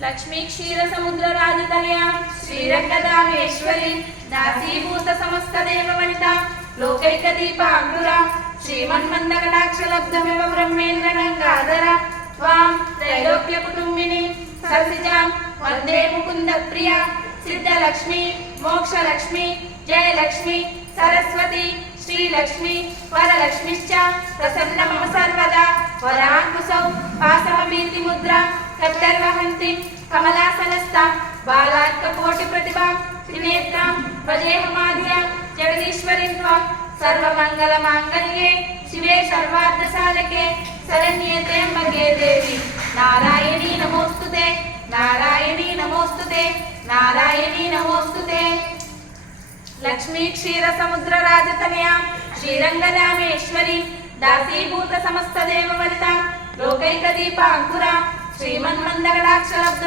लक्ष्मी क्षीर समुद्र राजतनया श्रीरंगदामेश्वरी दासीभूत समस्त देववनिता लोकैक दीपांकुरा श्रीमन्मन्दकटाक्षलब्धमेव ब्रह्मेन्द्र गंगाधरा त्वां त्रैलोक्य कुटुंबिनी सरसिजां वन्दे मुकुंद प्रिया सिद्धलक्ष्मी मोक्षलक्ष्मी जयलक्ष्मी सरस्वती श्रीलक्ष्मी वरलक्ष्मीश्च प्रसन्न मम सर्वदा वराङ्कुशौ पाशमभीति मुद्रा कट्टर्वहन्तीं कमलासनस्तां बालार्ककोटिप्रतिभां त्रिनेत्रां भजेऽहमाद्या जगदीश्वरीं त्वां सर्वमङ्गलमाङ्गल्ये शिवे सर्वार्थसाधके शरण्ये त्र्यम्बके देवी नारायणी नमोस्तुते नारायणी नमोस्तुते नारायणी नमोस्तुते। लक्ष्मी क्षीर समुद्र राजतनया श्रीरंगदामेश्वरी दासीभूत समस्त देववनिता लोकैक दीपांकुरा श्रीमन्मन्दकटाक्षलब्ध